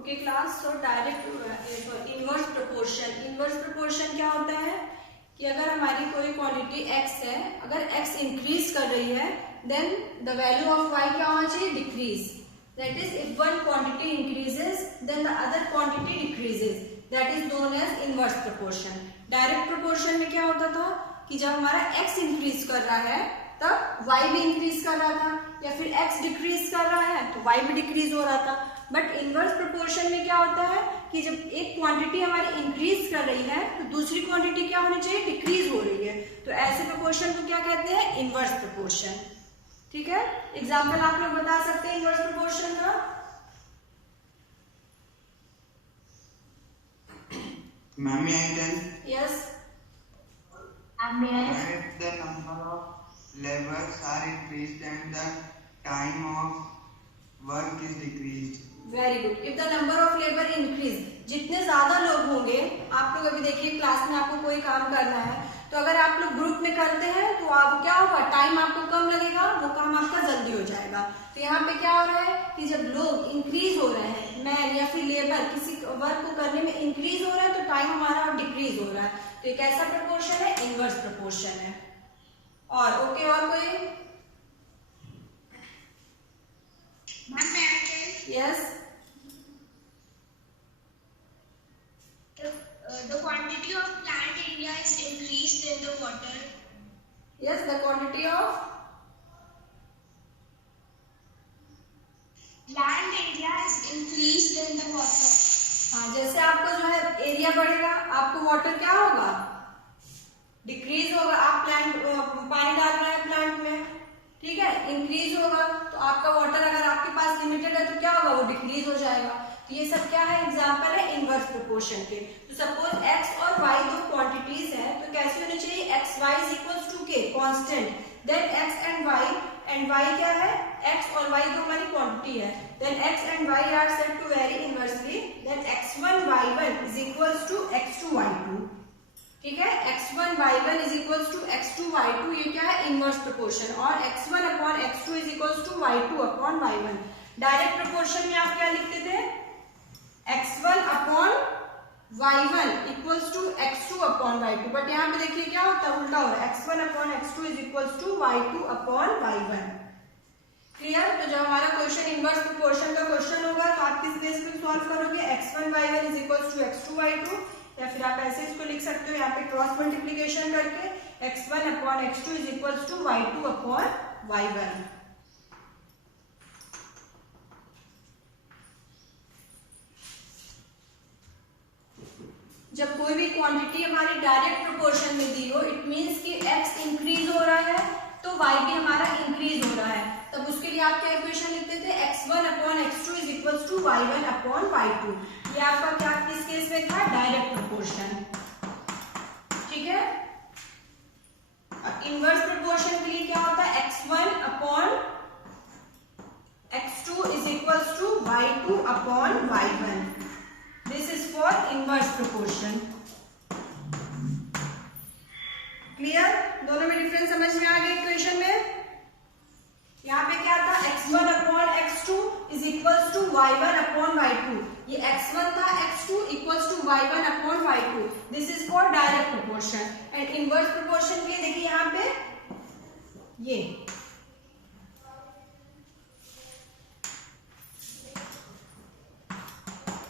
Okay class, so direct inverse proportion. Inverse proportion क्या होता है कि अगर हमारी कोई क्वांटिटी x है, अगर x इंक्रीज कर रही है then the value of y क्या होना चाहिए, decrease. That is if one quantity increases then the other quantity decreases, that is known as inverse proportion. Direct proportion में क्या होता था कि जब हमारा x इंक्रीज कर रहा है तब y भी इंक्रीज कर रहा था, या फिर x डिक्रीज कर रहा है तो y भी डिक्रीज हो रहा था। बट इनवर्स प्रोपोर्शन में क्या होता है कि जब एक क्वांटिटी हमारी इंक्रीज कर रही है तो दूसरी क्वांटिटी क्या होनी चाहिए, डिक्रीज हो रही है। तो ऐसे प्रोपोर्शन को क्या कहते हैं, इनवर्स प्रोपोर्शन। ठीक है, एग्जांपल आप लोग बता सकते हैं इनवर्स प्रोपोर्शन का। Ma'am may I tell? Yes, If the number of levels are increased and the time of work is decreased. Very good. If the number of labour increase, जितने ज्यादा लोग होंगे, आप लोग अभी देखिए क्लास में आपको कोई काम करना है तो अगर आप लोग ग्रुप में करते हैं तो आप क्या होगा, टाइम आपको कम लगेगा, वो काम आपका जल्दी हो जाएगा। तो यहाँ पे क्या हो रहा है कि जब लोग इंक्रीज हो रहे हैं, मैन या फिर लेबर किसी वर्क को करने में इंक्रीज हो रहा है तो टाइम हमारा डिक्रीज हो रहा है। तो एक ऐसा प्रोपोर्शन है, इनवर्स प्रोपोर्शन है। और ओके, और कोई? Yes, the quantity of plant area is increased in the water. yes, the quantity of Land area is increased in the water. हाँ, जैसे आपका जो है एरिया बढ़ेगा आपको वाटर क्या होगा, डिक्रीज होगा। आप पानी डाल रहे हैं प्लांट में, ठीक है, इंक्रीज होगा तो आपका वाटर अगर आपके पास लिमिटेड है तो क्या होगा, वो डिक्रीज हो जाएगा। तो ये सब क्या है, एग्जांपल है इनवर्स प्रोपोर्शन के। तो सपोज x और y दो क्वांटिटीज हैं तो कैसे होनी चाहिए, x y is equals to k constant, then x and y क्या है, x और y दो हमारी क्वांटिटी है, then x and y are set to very inversely, then x1 y1 is equals to x2 y2। ठीक है, x1 y1 is equals to x2 y2, ये क्या है, इनवर्स प्रोपोर्शन। और x1 upon x2 is equals to y2 upon y1। Direct proportion में आप क्या लिखते थे, x1 upon y1 equals to x2 upon y2, but यहाँ पे देखिए क्या होता है, उल्टा हो रहा है, x1 upon x2 is equals to y2 upon y1। Clear? तो जब हमारा क्वेश्चन इनवर्स प्रोपोर्शन का क्वेश्चन होगा तो आप किस बेस पे सॉल्व करोगे, x1 y1 is equals to x2 y2, या फिर आप ऐसे इसको लिख सकते हो यहाँ पे क्रॉस मल्टीप्लीकेशन करके x1 upon x2 is equals to y2 upon y1। जब कोई भी क्वांटिटी हमारी डायरेक्ट प्रोपोर्शन में दी हो, इट मींस कि x इंक्रीज हो रहा है तो y भी हमारा इंक्रीज हो रहा है, तब उसके लिए आप क्या इक्वेशन लिखते थे, x1 upon x2 is equals to y1 upon y2। ये आपका क्या किस केस में था, डायरेक्ट प्रोपोर्शन। ठीक है, इनवर्स प्रोपोर्शन के लिए क्या होता है, x1 upon x2 is equals to y2 upon y1। This is for inverse proportion. Clear? दोनों में डिफरेंस समझ में आ गया इक्वेशन में। यहाँ पे क्या था, x1 upon x2 is equals to y1 upon y2, ये x1 था, x2 equals to y1 upon y2। This is for direct proportion. And inverse proportion के देखिए यहाँ पे ये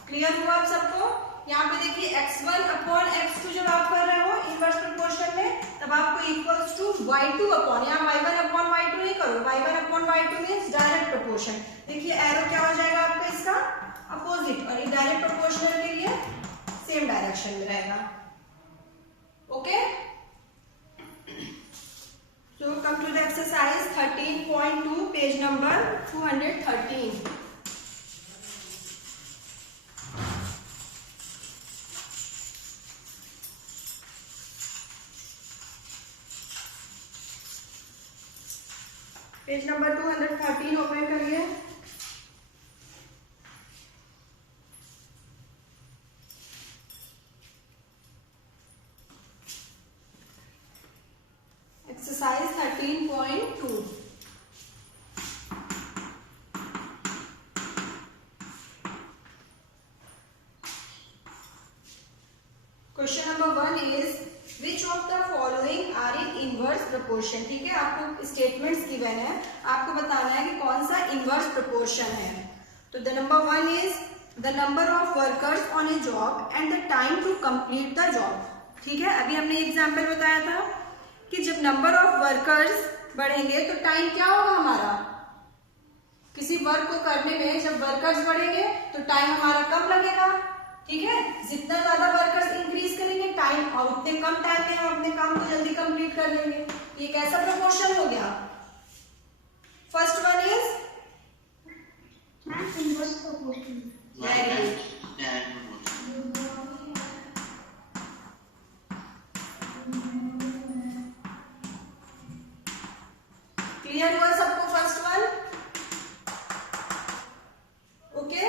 क्लियर हुआ आप सबको। यहाँ पे देखिए x1 अपॉन x2 जब आप कर रहे हो इनवर्स प्रोपोर्शन में तब आपको इक्वल्स टू y2 अपॉन, यहाँ y1 अपॉन y2 नहीं करो, y1 upon y2 means direct proportion. देखिए एरो क्या हो जाएगा आपका, इसका अपोजिट, और डायरेक्ट प्रोपोर्शनल के लिए सेम डायरेक्शन में रहेगा। Okay, so come to the exercise 13.2 page number 213। Page number 213 open करिए। Exercise 13.2। Question number 1 is which of the following are in inverse proportion. ठीक है, आपको स्टेटमेंट्स गिवन है, आपको बताना है कि कौन सा इनवर्स प्रोपोर्शन है। तो the number 1 is the number of workers on a job and the time to complete the job. ठीक है, अभी हमने एग्जाम्पल बताया था कि जब नंबर ऑफ वर्कर्स बढ़ेंगे तो टाइम क्या होगा हमारा, किसी वर्क को करने में जब वर्कर्स बढ़ेंगे तो टाइम हमारा कम लगेगा। ठीक है, जितना ज्यादा वर्कर्स इंक्रीज करेंगे टाइम, और उतने कम टाइम में हम अपने काम को जल्दी कंप्लीट कर लेंगे। ये कैसा प्रोपोर्शन हो गया? First one is inverse proportion. Very good. Clear हुआ सबको first one? Okay,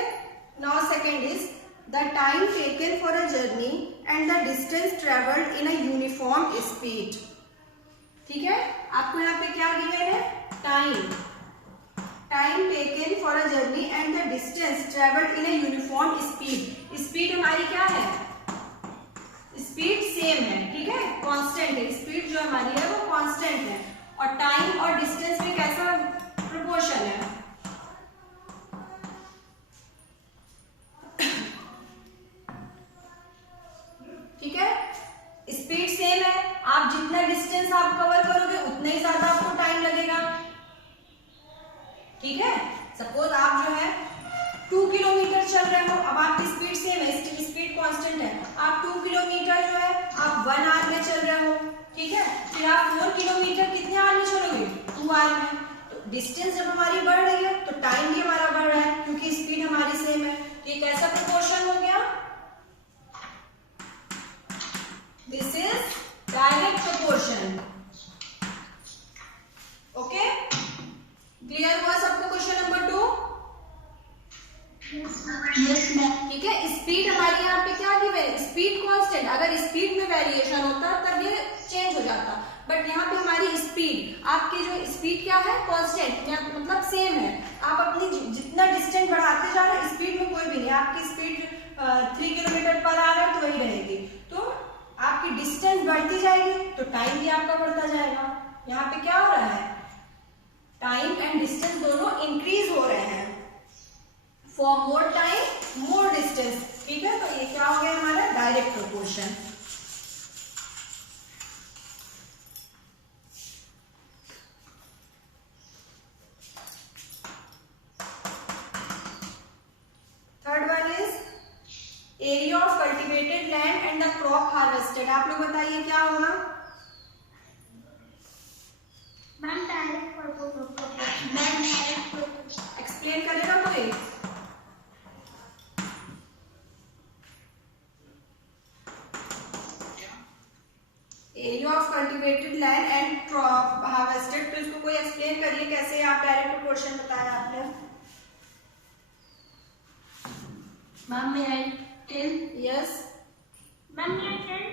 now second is the time taken for a journey and the distance travelled in a uniform speed. ठीक है, आपको यहाँ पे क्या गिवन है? Time taken for a journey and the distance travelled in a uniform speed. Speed हमारी क्या है? स्पीड सेम है, ठीक है, कांस्टेंट है। स्पीड जो हमारी है वो कांस्टेंट है, और टाइम और डिस्टेंस में कैसा प्रोपोर्शन है? ठीक है, स्पीड सेम है, आप जितना डिस्टेंस आप कवर करोगे उतना ही ज्यादा आपको टाइम लगेगा। ठीक है, सपोज आप जो है 2 किलोमीटर चल रहे हो, अब आपकी स्पीड सेम है, स्पीड कांस्टेंट है, आप 2 किलोमीटर जो है आप 1 आवर में चल रहे हो। ठीक है, फिर आप 4 किलोमीटर कितने आवर में चलोगे? 2 आवर में। तो डिस्टेंस जब हमारी बढ़ रही है तो टाइम भी हमारा बढ़ रहा है, क्योंकि स्पीड हमारी सेम है। ये कैसा प्रोपोर्शन हो गया? This is direct proportion. Okay, clear हुआ सबको क्वेश्चन नंबर 2? Yes ma'am. ठीक है, स्पीड हमारी यहाँ पे क्या गिवन है? Speed constant. अगर स्पीड में वेरिएशन होता तब ये चेंज हो जाता, बट यहाँ पे हमारी स्पीड, आपकी जो स्पीड क्या है? कांस्टेंट, मतलब सेम है। आप अपनी जितना डिस्टेंस बढ़ाते जा रहे हैं स्पीड में कोई भी नहीं, आपकी स्पीड 3 किलोमीटर पर आ रहा है तो वही रहेगी। तो आपकी डिस्टेंस बढ़ती जाएगी तो टाइम भी आपका बढ़ता जाएगा। यहाँ पे क्या हो रहा है? टाइम एंड डिस्टेंस दोनों इंक्रीज हो रहे हैं। For more time more distance. ठीक है, तो ये क्या हो गया हमारा? Direct proportion. Third one is area of cultivated land and the crop harvested. आप लोग बताइए क्या होगा? Ma'am direct proportion. Ma'am direct proportion. Explain करेगा कोई? Area of cultivated land and crop harvested, तो इसको कोई एक्सप्लेन करिए कैसे आप डायरेक्ट प्रोपोर्शन बताया आपने। Ma'am may I tell? Yes, Ma'am, may I tell?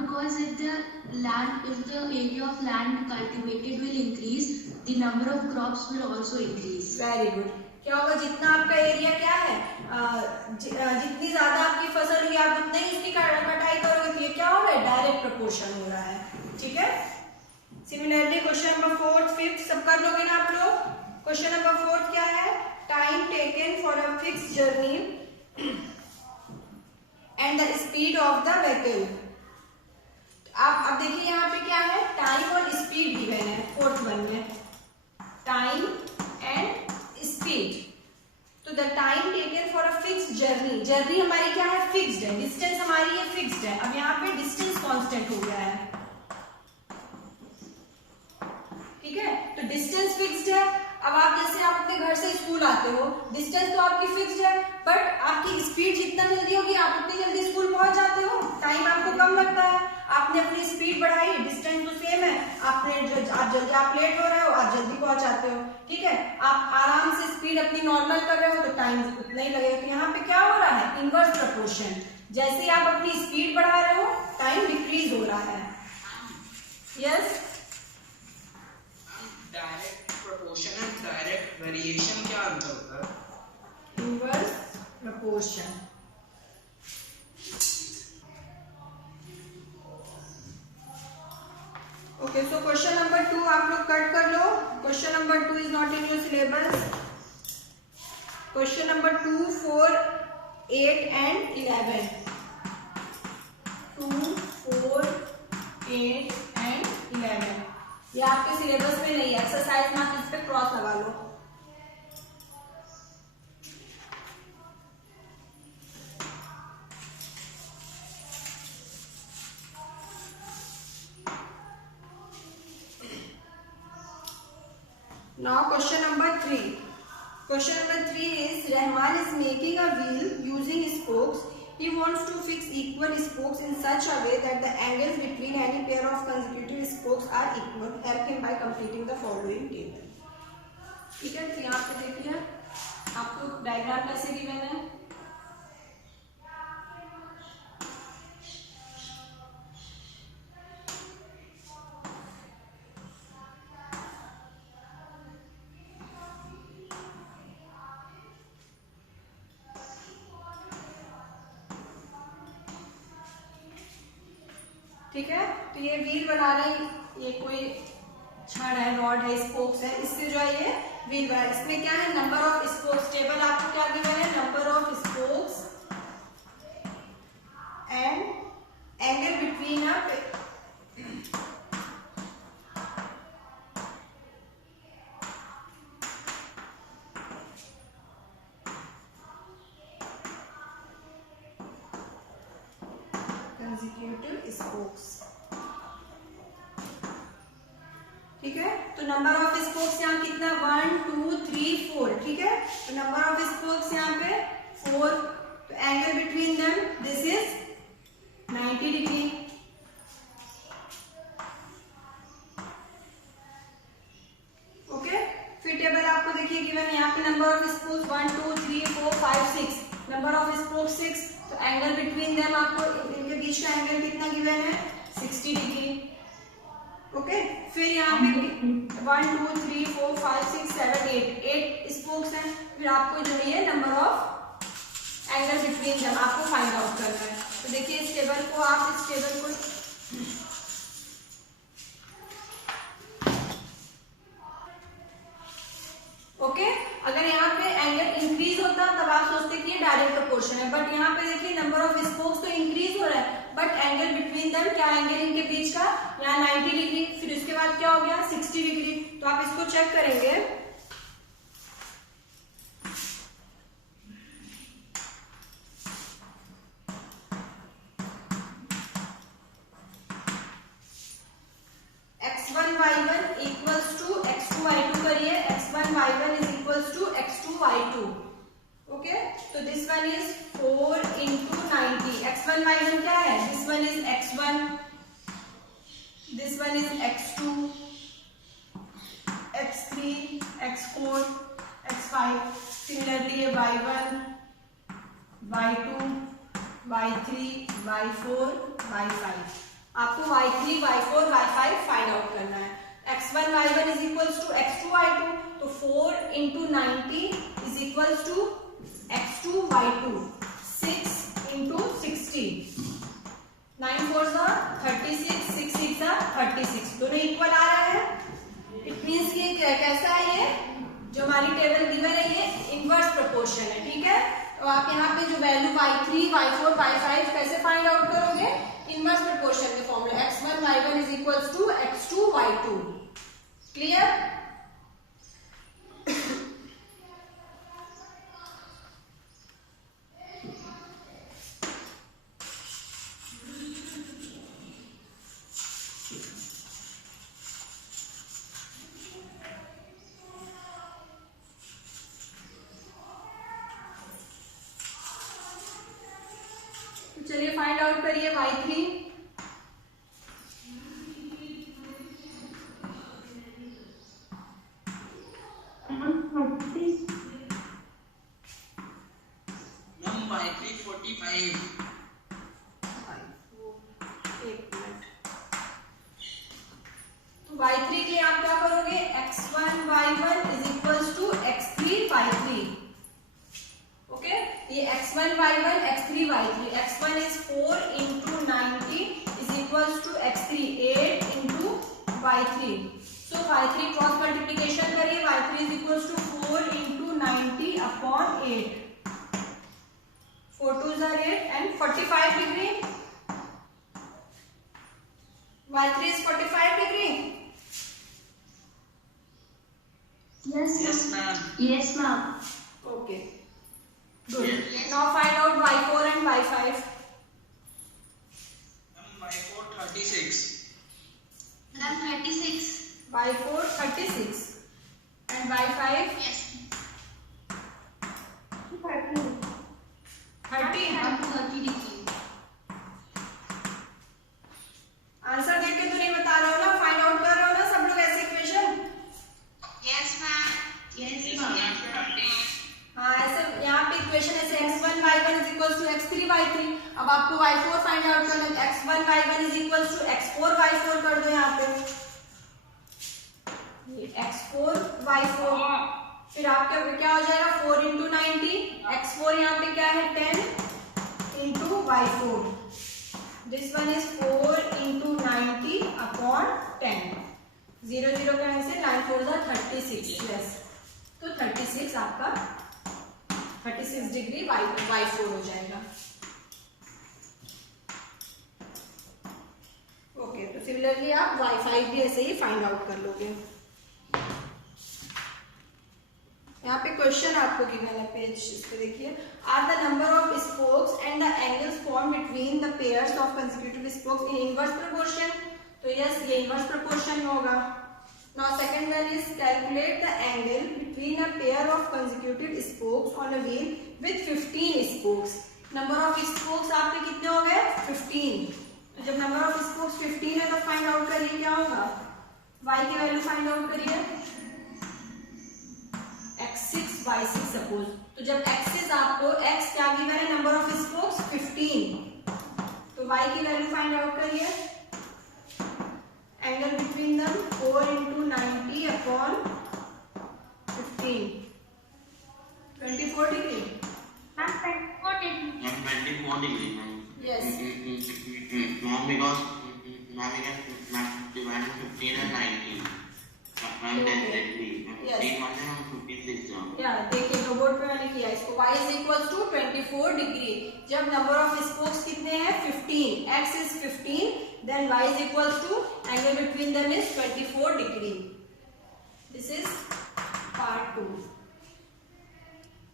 Because if the area of land cultivated will increase, the number of crops will also increase. Very good. क्या होगा? जितना आपका एरिया क्या है, जितनी ज्यादा आपकी फसल होगी आप उतनी ही उसकी कटाई करोगे, तो ये क्या हो रहा है? डायरेक्ट प्रोपोर्शन हो रहा है। ठीक है, सिमिलरली क्वेश्चन नंबर 4, 5 सब कर लोगे ना आप लोग? क्वेश्चन नंबर 4 क्या है? Time taken for a fix journey and the speed of the vehicle. आप अब देखिए यहाँ पे क्या है? टाइम और स्पीड गिवन है फोर्थ वन में, टाइम एंड स्पीड। तो the time taken for a fix journey, journey हमारी क्या है? फिक्स्ड है, डिस्टेंस हमारी ये फिक्स्ड है। अब यहाँ पे डिस्टेंस कांस्टेंट हो गया है। ठीक है, तो डिस्टेंस फिक्स्ड है। अब आप जैसे आप अपने घर से स्कूल आते हो, डिस्टेंस तो आपकी फिक्स्ड है, बट आपकी स्पीड जितना जल्दी होगी आप उतनी जल्दी स्कूल पहुंच जाते हो, टाइम आपको कम लगता है। आपने अपनी स्पीड बढ़ाई, डिस्टेंस तो सेम है, आप लेट हो रहे हो, आप जल्दी पहुंच जाते हो। ठीक है, आप आराम से स्पीड अपनी नॉर्मल कर रहे हो तो टाइम उतना ही लगेगा। तो यहाँ पे क्या हो रहा है? Inverse proportion. जैसे ही आप अपनी स्पीड बढ़ा रहे हो टाइम डिक्रीज हो रहा है। Yes, direct proportion and direct variation क्या अंतर होता है? Inverse proportion. syllabus. Question number 2, 4, 8 and 11. 2, 4, 8 and 11. ये आपके सिलेबस में नहीं है, एक्सरसाइज में आप इस पे क्रॉस लगा लो. Now question number 3. Question number 3 is Rahman is making a wheel using spokes. He wants to fix equal spokes in such a way that the angles between any pair of consecutive spokes are equal. Help him by completing the following table. ठीक है, तो यहाँ पे देखिए आपको diagram कैसे given है. ठीक है, तो ये व्हील बना रहे हैं, ये कोई छड़ है, रॉड है, स्पोक्स है, इससे जो है ये व्हील बना. इसमें क्या है, नंबर ऑफ स्पोक्स. टेबल आपको क्या गिवन है, number of spokes and angle between a consecutive spokes. ठीक है, तो नंबर ऑफ स्पोक्स यहाँ कितना, 1 2 3 4. ठीक है, तो नंबर ऑफ स्पोक्स यहाँ पे 4. तो angle between them this is 90 degree. Okay, फिर टेबल आपको देखिए गिवन, यहाँ पे number of spokes 1 2 3 4 5 6. Number of spokes 6. तो एंगल बिटवीन देम आपको इनके बीच का एंगल कितना गिवन है, 60 डिग्री. ओके, फिर यहाँ पे 1 2 3 4 5 6 7 8 स्पोक्स हैं. फिर आपको जो है number of angle between them आपको फाइंड आउट करना है. तो देखिए इस टेबल को, आप इस टेबल को ओके, अगर यहाँ पे एंगल इंक्रीज होता तब आप सोचते कि ये डायरेक्ट प्रोपोर्शन है, बट यहाँ पे देखिए नंबर ऑफ स्पोक्स तो इंक्रीज हो रहा है, बट एंगल बिटवीन देम, क्या एंगल इनके बीच का, यहाँ 90 डिग्री. फिर उसके बाद क्या हो गया, 60 डिग्री. तो आप इसको चेक करेंगे. x1 y1 equals to x2 y2 करिए. x1 y1 is equals to x2 y2. Okay, तो this one is 4 into 90. x1 y1 क्या है, this one is x1, this one is x2, x3, x4, x5. Similarly ये y1, y2, y3, y4, y5. आपको y3, y4, y5 find out करना है. x1 y1 is equals to x2 y2. तो 4 into 90 is equals to x2 y2. 6 into 60. 9 4s are 36, 6 6 are 36. दोनों equal आ रहे हैं. It means कि कैसा है, ये जो हमारी टेबल गिवन है ये इनवर्स प्रोपोर्शन है. ठीक है, तो आप यहाँ पे जो वैल्यू y3, y4, y5 कैसे फाइंड आउट करोगे, इनवर्स प्रोपोर्शन के फॉर्म में. x1 y1 is equals to x2 y2. Clear. चलिए फाइंड आउट करिए y3. y3 45. तो y3 के लिए आप क्या करोगे, x1 y1 is equals to x3 y3. Okay, ये x1 y1 x3 y3. x1 is 4 into 90 is equals to x3 8 into y3. So y3 cross multiplication करिए, y3 is equals to upon 8, 4 2s are 8 and 45 degree. y3 is 45 degree. Yes, ma'am. Yes, ma'am. Okay, good. Now find out y4 and y5. y4 36. Ma'am, 36. y4 36 and y5 Yes. 30. Ma'am, 30 degree. Answer देख के तो नहीं बता रहे हो ना, find out कर रहे हो ना सब लोग ऐसे equation. Yes, ma'am. Yes, ma'am. हाँ ऐसे यहाँ पे इक्वेशन ऐसे x1 y1 is equals to x3 y3। अब आपको y4 फाइंड आउट करना है, x1 y1 is equals to x4 y4 कर दो यहाँ पे, x4 y4, फिर आपका क्या हो जाएगा 4 into 90, x4 यहाँ पे क्या है 10 into y4, this one is 4 into 90 upon 10, 0 0 cancel, 9 4 are 36, yes, तो 36 आपका 36 डिग्री y4 हो जाएगा। ओके, तो सिमिलरली आप y5 भी ऐसे ही फाइंड आउट कर लोगे। यहाँ पे क्वेश्चन आपको गिवन है, पेज इस पे देखिए, are the number of spokes and the angles form between the pairs of consecutive spokes in inverse proportion, तो यस ये इनवर्स प्रोपोर्शन में होगा। Now second one is calculate the angle between a pair of consecutive spokes on a wheel with 15 spokes. Number of spokes आपके कितने हो गए 15, तो जब नंबर ऑफ स्पोक्स 15 है तो फाइंड आउट करिए क्या होगा, y की वैल्यू फाइंड आउट करिए, x6 y6 सपोज, तो जब एक्सिस आपको x क्या गिवन है नंबर ऑफ स्पोक्स 15, तो y की वैल्यू फाइंड आउट करिए, angle between them 4 into 90 upon 15, 24 degree. Ma'am, 24 degree. Ma'am, 24 degree, ma'am. Yes. Ma'am, because ma'am, we can divide 15 and 90. Ma'am, 10 degree. Yes. 15 one है, ma'am, 56 है. या देखिए जो board पे मैंने किया इसको, y is equals to 24 degree, जब नंबर ऑफ स्पोक्स कितने हैं 15, x is 15, then y is equals to angle between them is 24 degree. This is part 2.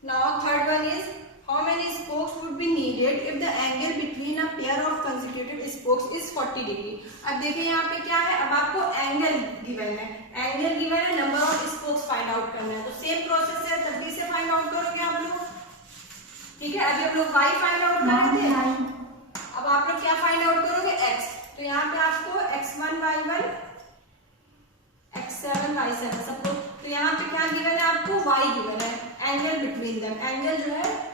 Now third one is how many spokes would be needed if the angle between a pair of consecutive spokes is 40 degree. अब देखिए यहाँ पे क्या है, अब आपको angle given है, angle given है, number of spokes find out करना है, तो सेम प्रोसेस है, तभी से फाइंड आउट करोगे आप लोग, ठीक है। अभी हम लोग y फाइंड आउट कर रहे थे, अब आप लोग क्या फाइंड आउट करोगे x, तो यहाँ पे आपको x1 y1 x7 y7 सब लोग, तो यहाँ पे क्या गिवन है आपको y गिवन है, एंगल बिटवीन देम, एंगल जो है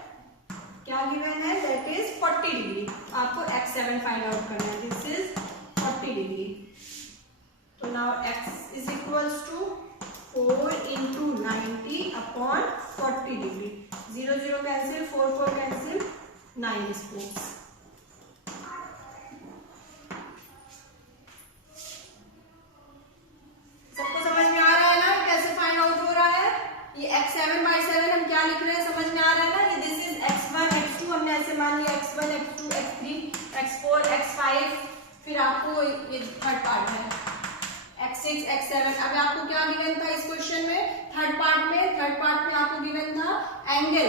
क्या गिवन है दैट इज 40 डिग्री, आपको x7 फाइंड आउट करना है, दिस इज 40 डिग्री, तो now x is equals to 4 into 90 upon 40 degree, 0 0 cancel, 4 4 cancel, 9 spokes. सबको समझ में आ रहा है ना कैसे फाइंड आउट हो रहा है, ये x7 y7 हम क्या लिख रहे हैं समझ में आ रहा है ना, ये दिस इज x1 x2, हमने ऐसे मान लिया x1 x2 x3 x4 x5, फिर आपको ये थर्ड पार्ट है x6 x7। अब आपको क्या गिवन था इस क्वेश्चन में, थर्ड पार्ट में आपको गिवन था एंगल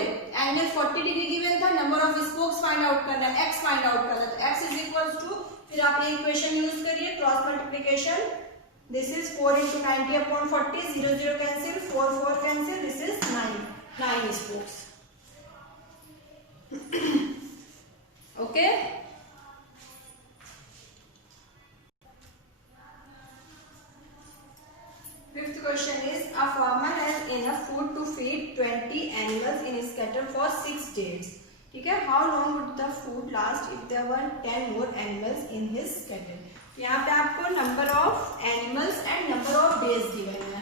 40 डिग्री गिवन था, number of spokes find out करना है, x फाइंड आउट करना है, तो x इज इक्वल्स टू, फिर आप ये इक्वेशन यूज करिए, cross multiplication, this is 4 into 90 upon 40, 0 0 cancel, 4 4 cancel, this is 9 spokes. Okay. Fifth question is, a farmer has enough food to feed 20 animals in his cattle for 6 days. ठीक है, how long would the food last if there were 10 more animals in his cattle? यहाँ पे आपको number of animals and number of days given है,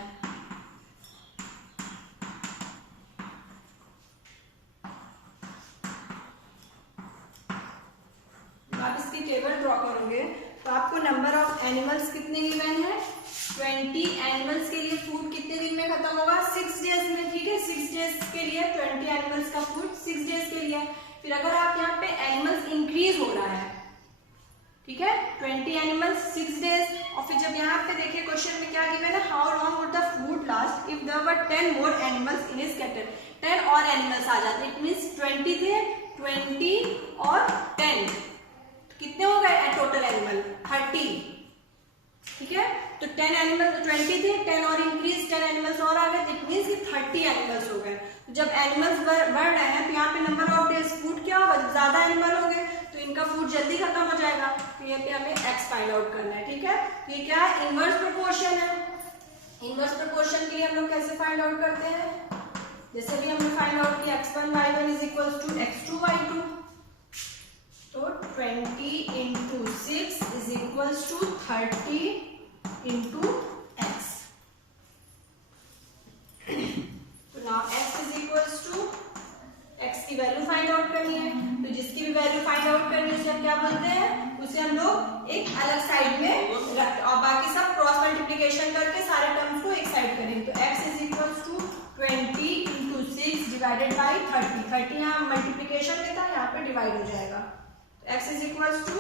आप इसकी table draw करोगे तो आपको नंबर ऑफ एनिमल्स कितने गिवन है 20, एनिमल्स के लिए फूड कितने दिन में खत्म होगा 6 डेज में, ठीक है, 6 डेज के लिए 20 एनिमल्स का फूड 6 डेज के लिए। फिर अगर आप यहाँ पे एनिमल्स इंक्रीज हो रहा है, ठीक है, 20 एनिमल्स 6 डेज, और फिर जब यहाँ पे देखिए क्वेश्चन में क्या गिवन है, how long would the food last if there were 10 more animals in his cattle. 10 और एनिमल्स आ जाते, इट मींस 20 थे, 20 और 10 कितने हो गए टोटल एनिमल 30, ठीक है। तो 10 एनिमल 20 थे, 10 और इंक्रीज 10 एनिमल्स और आ गए, इट मींस कि 30 एनिमल्स हो गए। तो जब एनिमल्स बढ़ रहे हैं तो यहाँ पे नंबर ऑफ डेज फूड क्या होगा, जब ज्यादा एनिमल हो गए तो इनका फूड जल्दी खत्म हो जाएगा। तो यहाँ पे हमें x फाइंड आउट करना है, ठीक है। तो ये क्या है, इनवर्स प्रोपोर्शन है। इनवर्स प्रोपोर्शन के लिए हम लोग कैसे फाइंड आउट करते हैं, जैसे भी हमने फाइंड आउट किया x1 y1 is equal to x2 y2, तो 20 into 6 is equal to 30 into x। तो now x is equal to, x की वैल्यू फाइंड आउट करनी है, तो जिसकी भी वैल्यू फाइंड आउट करनी है उसे हम क्या बोलते हैं, उसे हम लोग एक अलग साइड में और बाकी सब क्रॉस मल्टीप्लिकेशन करके सारे टर्म्स को एक साइड करेंगे। तो x is equal to 20 into 6 divided by 30। 30 यहाँ मल्टीप्लिकेशन में था, यहाँ पे डिवाइड हो जाएगा। तो x is equal to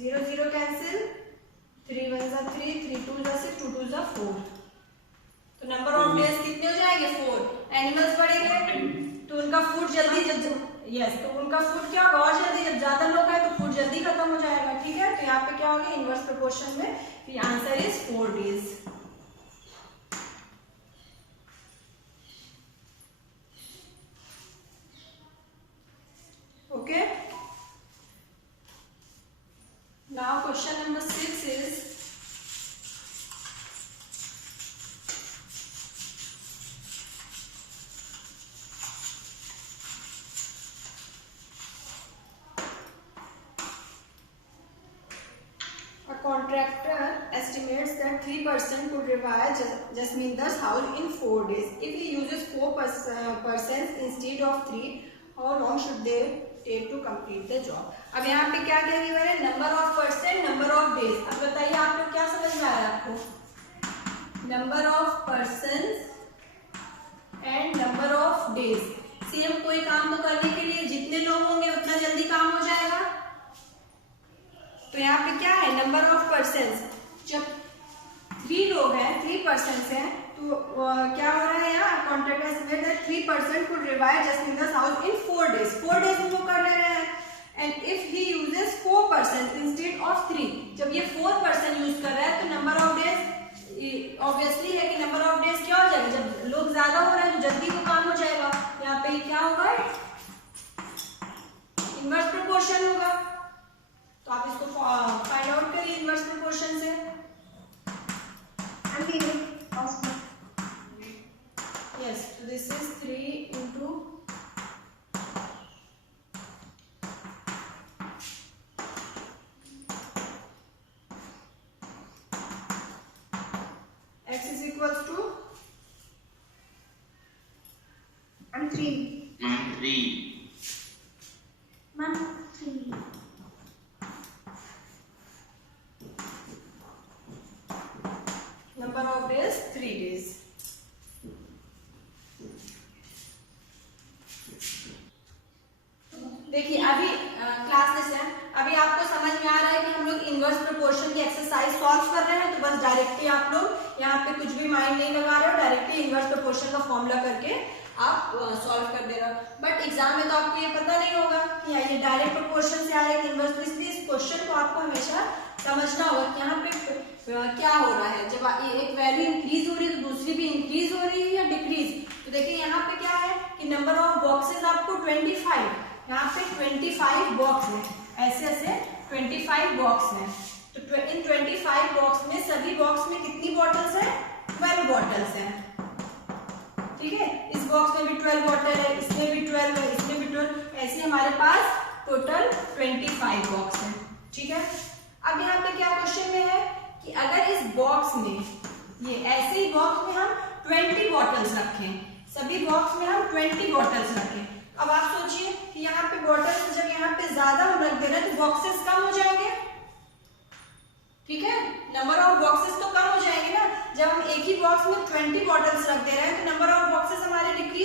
0 0 cancel, 3 1 जा 3, 3 2 जा 6, 2 2 जा 4। तो नंबर ऑफ डेज कितने हो जाएंगे 4। एनिमल्स बढ़ेंगे तो उनका फूड जल्दी तो उनका फूड क्या होगा और जल्दी, जब ज्यादा लोग हैं तो फूड जल्दी खत्म हो जाएगा, ठीक है। तो यहाँ पे क्या हो गया इनवर्स प्रोपोर्शन में, तो answer is 4 days. Okay, now question number 6 is, contractor estimates that 3% could revire Jasminder's house in 4 days. If he uses 4% instead of 3, how long should they take to complete the job? अब यहाँ पे क्या क्या given है, number of percent, number of days. अब बताइए आप लोग क्या समझ में आ रहा है आपको, number of person and number of days. Same कोई काम को करने के लिए जितने लोग होंगे उतना जल्दी काम हो जाएगा। तो यहाँ पे क्या है, नंबर ऑफ पर्सन, जब 3 लोग हैं, 3 पर्सन हैं, तो क्या हो रहा है यहाँ, contract estimate that 3% could rewire Jasminder's house in 4 days. 4 days में वो कर ले रहे हैं। And if he uses 4% instead of 3, जब ये 4% यूज कर रहा है तो नंबर ऑफ डेज ऑब्वियसली है कि नंबर ऑफ डेज क्या हो जाएगा, जब लोग ज्यादा हो रहे हैं तो जल्दी वो काम हो जाएगा। यहाँ पे क्या होगा, इनवर्स प्रोपोर्शन होगा। तो आप इसको फाइंड आउट करिए इनवर्स प्रोपोर्शन से। यस, तो this is 3 into x is equals to 3. 3. Ma'am, 3. Number of days 3 days. देखिए अभी क्लास लेस है, अभी आपको समझ में आ रहा है कि हम लोग इनवर्स प्रोपोर्शन की एक्सरसाइज सॉल्व कर रहे हैं। तो बस डायरेक्टली आप लोग यहाँ पे कुछ भी माइंड नहीं लगा रहे हो, डायरेक्टली इनवर्स प्रोपोर्शन का फॉर्मूला करके आप सॉल्व कर दे रहे हो। बट एग्जाम में तो आपको ये पता नहीं होगा कि ये डायरेक्ट प्रोपोर्शन से आ रहा है कि इनवर्स, तो इसलिए इस क्वेश्चन को आपको हमेशा समझना होगा कि यहाँ पे क्या हो रहा है। जब एक वैल्यू इंक्रीज हो रही है तो दूसरी भी इंक्रीज हो रही है या डिक्रीज। तो देखिए यहाँ पे क्या है कि नंबर ऑफ बॉक्सेस आपको 25, यहाँ पे 25 बॉक्स है, ऐसे ऐसे 25 बॉक्स है। तो इन 25 बॉक्स में सभी बॉक्स में कितनी बॉटल्स है, 12 बॉटल्स है, ठीक है। इस बॉक्स में भी 12 बॉटल है, इसमें भी 12 है, इसमें भी 12, ऐसे हमारे पास टोटल 25 बॉक्स है, ठीक है। अब यहाँ पे क्या क्वेश्चन में है कि अगर इस बॉक्स में, ये ऐसे ही बॉक्स में हम 20 बॉटल्स रखें, सभी बॉक्स में हम 20 बॉटल्स रखें। अब आप सोचिए कि यहाँ पे बॉटल्स जब यहाँ पे ज्यादा हम रख दे रहे हैं तो बॉक्सेस कम हो जाएंगे, ठीक है। नंबर ऑफ बॉक्सेस तो कम हो जाएंगे ना। जब हम एक ही बॉक्स में 20 बॉटल्स रख दे रहे हैं तो नंबर ऑफ बॉक्सेस हमारे डिक्रीज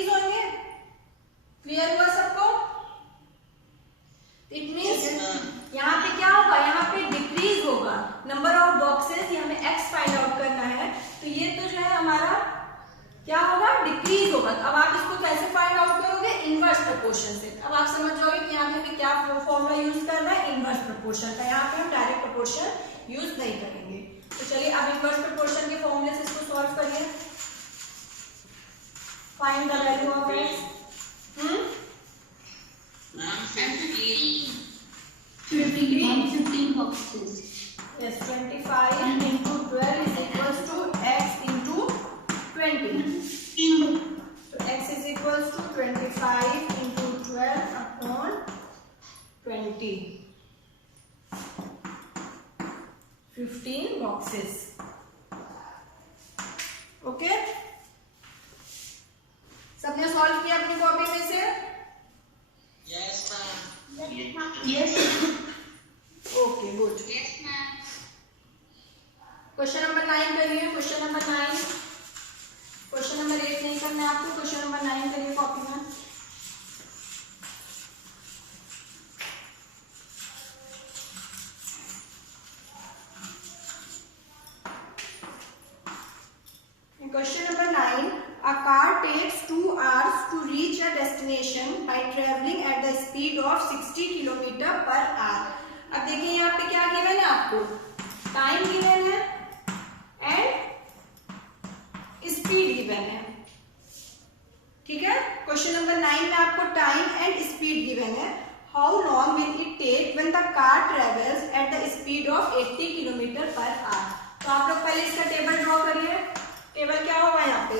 प्रपोर्शन से। अब आप समझ जाओगे कि यहाँ पे हमें क्या फॉर्मूला यूज करना है, इनवर्स प्रपोर्शन का। यहाँ पे हम डायरेक्ट प्रपोर्शन यूज नहीं करेंगे। तो चलिए अब इनवर्स प्रपोर्शन के फॉर्मूले से इसको सॉल्व करिए। Find the value of x। 15 boxes. Yes, 25 into 12 is equals to x into 20. So x is equals to 25 into 12 upon 20. 15 boxes. Okay? सबने सॉल्व किया अपनी कॉपी में से? Yes, ma'am. Yes. Okay good. Question number 9 करिए। Question number 9। Question number 8 नहीं करना है आपको, क्वेश्चन नंबर 9 करिए कॉपी में। Question number 9. A car takes 2 hours to reach a destination by traveling at the speed of 60 km per hour. अब देखिए यहाँ पे क्या गिवन है आपको, टाइम गिवन है एंड स्पीड गिवन है। ठीक है, क्वेश्चन नंबर 9 में आपको टाइम एंड स्पीड गिवन है। How long will it take when the car travels at the speed of 80 km per hour। तो आप लोग पहले इसका टेबल ड्रॉ करिए। टेबल क्या होगा यहाँ पे,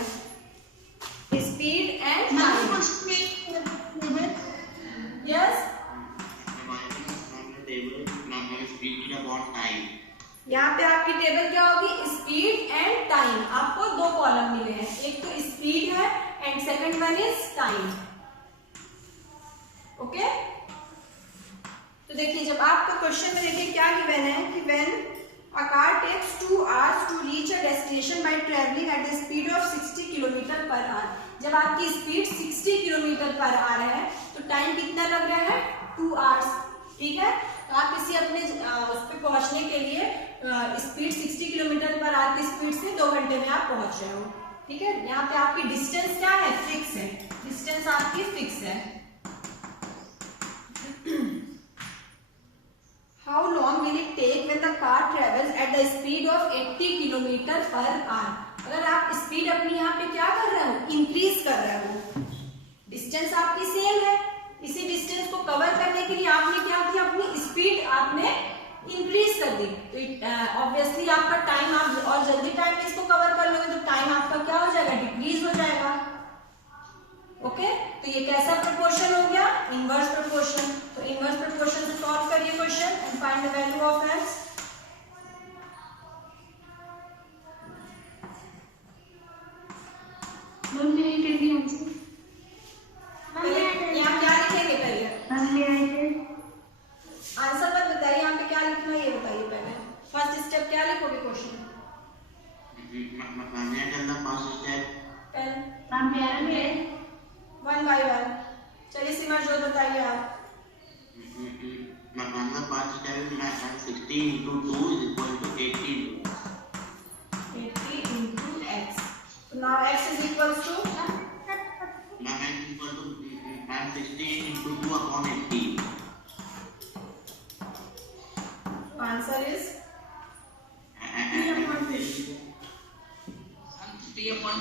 स्पीड एंड टाइम। यस, यहाँ पे आपकी टेबल क्या होगी, स्पीड एंड टाइम। आपको 2 कॉलम मिले हैं, एक तो स्पीड है and second one is time. Okay, तो देखिए जब आपको क्वेश्चन में देखिए क्या गिवन है कि when a car takes 2 hours to reach a destination by traveling at the speed of 60 km per hour। जब आपकी स्पीड 60 km per hour है तो टाइम कितना लग रहा है, 2 hours। ठीक है, तो आप किसी अपने उस पर पहुंचने के लिए स्पीड 60 km पर आवर की स्पीड से 2 घंटे में आप पहुंच रहे हो। ठीक है, यहाँ पे आपकी डिस्टेंस क्या है, फिक्स है, डिस्टेंस आपकी फिक्स है। How long will it take when the car travels at the speed of 80 km per hour? अगर आप स्पीड अपनी यहाँ पे क्या कर रहे हो, इंक्रीज कर रहे हो, डिस्टेंस आपकी सेम है, इसी डिस्टेंस को कवर करने के लिए आपने क्या किया, अपनी स्पीड आपने इंक्रीज कर दी। तो ऑब्वियसली आपका टाइम, आप और जल्दी टाइम में इसको कवर कर लोगे तो टाइम आपका क्या हो जाएगा, डिक्रीज हो जाएगा। ओके, तो ये कैसा प्रपोर्शन हो गया, इनवर्स प्रपोर्शन। तो इनवर्स प्रपोर्शन से सॉल्व करिए question and find the value of x। यहाँ क्या लिखेंगे पहले, आंसर मत बताइए, यहाँ पे क्या लिखना है ये बताइए पहले। फर्स्ट स्टेप क्या लिखोगे क्वेश्चन, पहले 1 by 1। चलिए सिमर जो बताइए आप। 60 into 2 is equal to 80 into x। So now x is equals to, Now x is equal to 60 into 2 upon 80. answer is 3 upon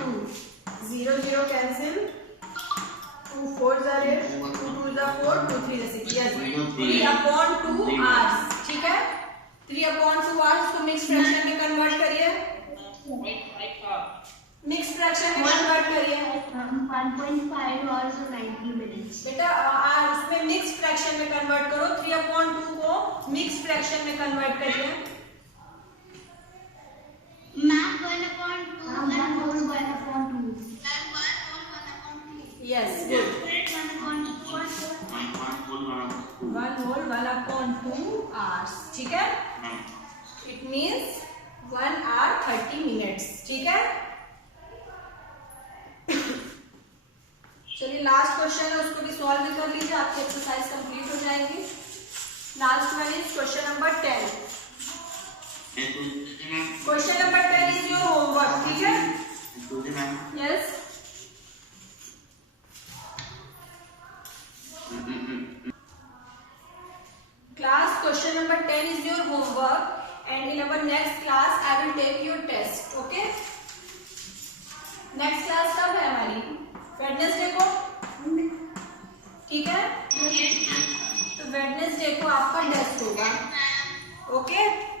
2। 0 0 cancel, 2 4s are 8, 2 2s are 4, 2 3 is 6। yes, 3 upon 2 hours। ठीक है, 3 upon 2 hours को mix fraction में convert करिए, mix fraction में convert करिए 1.5 hours or 90 minutes। बेटा। उसमें mix fraction में कन्वर्ट करो, 3 upon 2 को मिक्स फ्रैक्शन में कन्वर्ट करिए। Yes good, 1 whole 1 upon 2 hours। ठीक है, इट मीन्स 1 hour 30 minutes। ठीक है, चलिए लास्ट क्वेश्चन है, उसको भी सॉल्व भी कर लीजिए, आपकी एक्सरसाइज कंप्लीट हो जाएगी। Last one is question number 10। Question number 10 is your homework. ठीक है, यस नेक्स्ट क्लास कब है हमारी? वेडनेसडे को, ठीक है? तो वेडनेसडे को आपका टेस्ट होगा, ओके?